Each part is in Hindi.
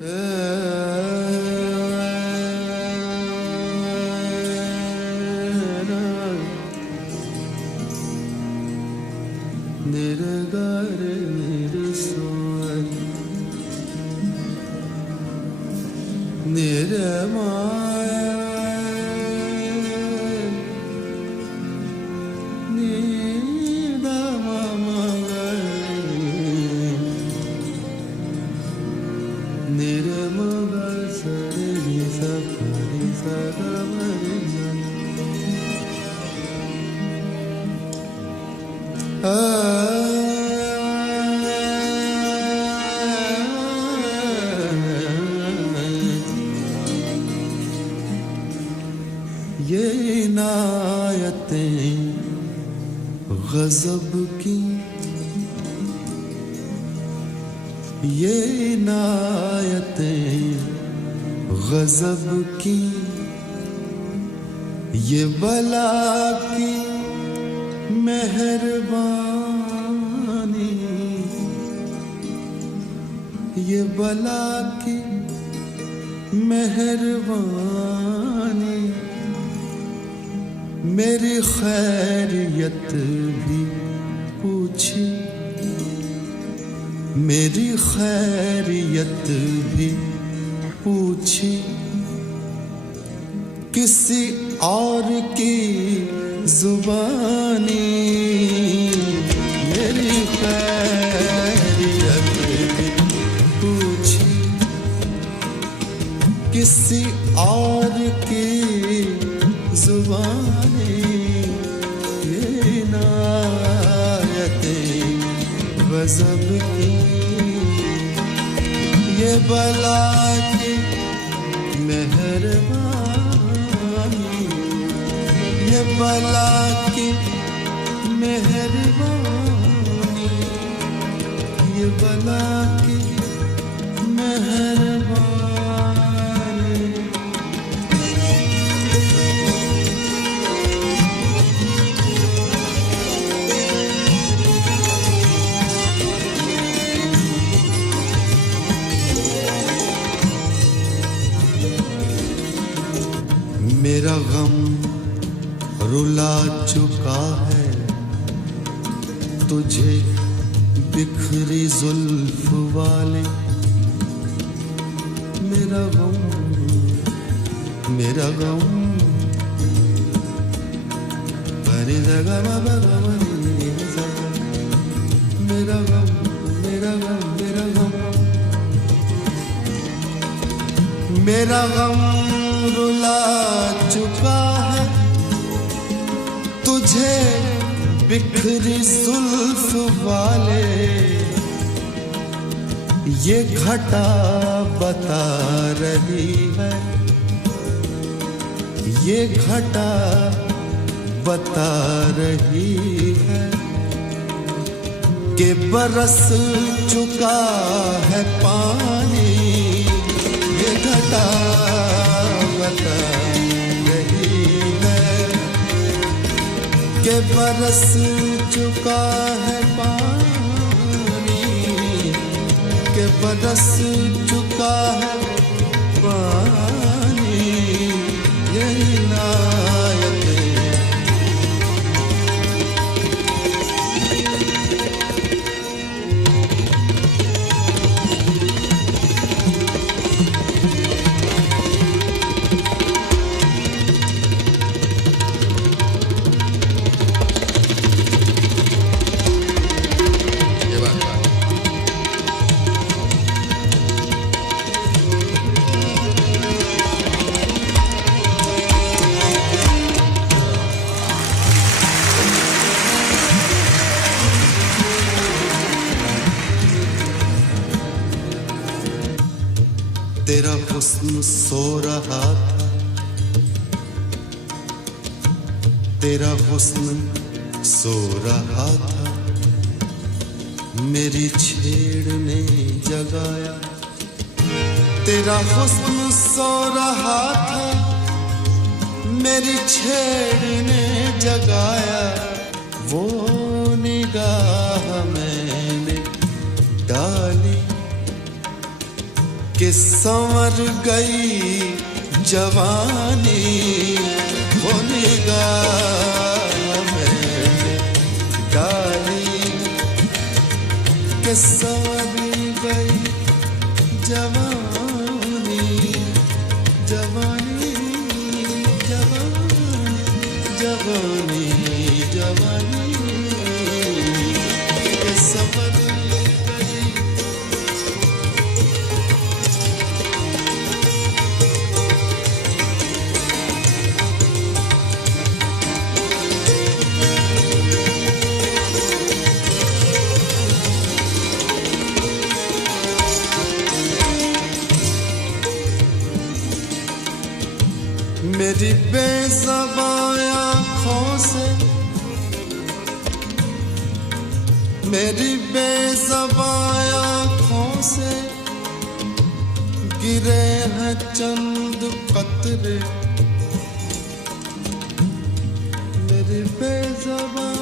ये इनायतें गज़ब की, ये इनायतें गज़ब की, ये बला की मेहरबानी, ये बला की मेहरबानी, मेरी खैरियत भी पूछी, मेरी खैरियत भी पूछी, किसी और की जुबानी, मेरी खैरियत भी पूछी, किसी और की जुबानी, ये इनायतें गज़ब की, ये बला की मेहरबानी, ये बला की मेहरबानी, ये बला की मेहरबानी। मेरा गम रुला चुका है तुझे बिखरी जुल्फ वाले, मेरा गम, मेरा गम, मेरा गम, मेरा गम, मेरा गम, मेरा गम, मेरा गम रुला चुका है तुझे बिखरी जुल्फ वाले, ये घटा बता रही है, ये घटा बता रही है कि बरस चुका है पानी, ये घटा बता रही है कि बरस चुका है पानी, कि बरस चुका है पानी, ये इनायतें तेरा हुस्न सो रहा था, तेरा हुस्न सो रहा था, मेरी छेड़ ने जगाया, तेरा हुस्न सो रहा था, मेरी छेड़ ने जगाया, वो निगाह मैंने डाली कि संवर गई जवानी, वो निगाह मैंने डाली कि संवर गई जवानी, जवानी जवानी जवानी जवानी कि संवर गई। मेरी बेज़बान आँखों से, मेरी बेज़बान आँखों से गिरे हैं चंद कतरे, मेरी बेज़बान,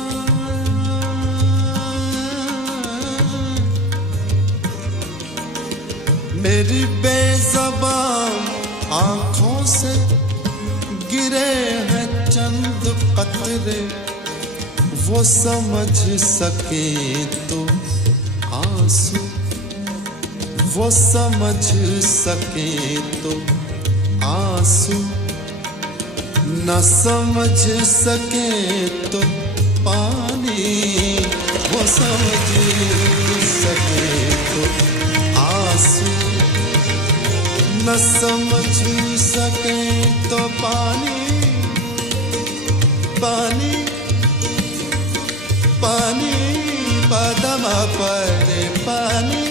मेरी बेज़बान आँखों से गिरे हैं चंद कतरे, वो समझ सके तो आंसू, वो समझ सके तो आंसू, न समझ सके तो पानी, वो समझ सके तो आंसू, न समझ सके तो पानी, पानी पानी पदमा परे पानी,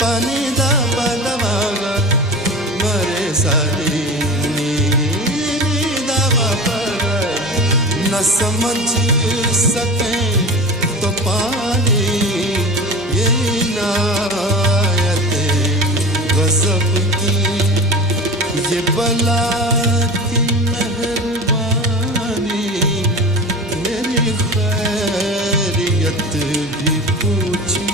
पानी दा पदमा मरे सारी दा पर, न समझ सके तो पानी, ये नायते गज़ब की, ये बला की मेहरबानी, मेरी खैरियत भी पूछी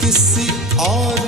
किसी और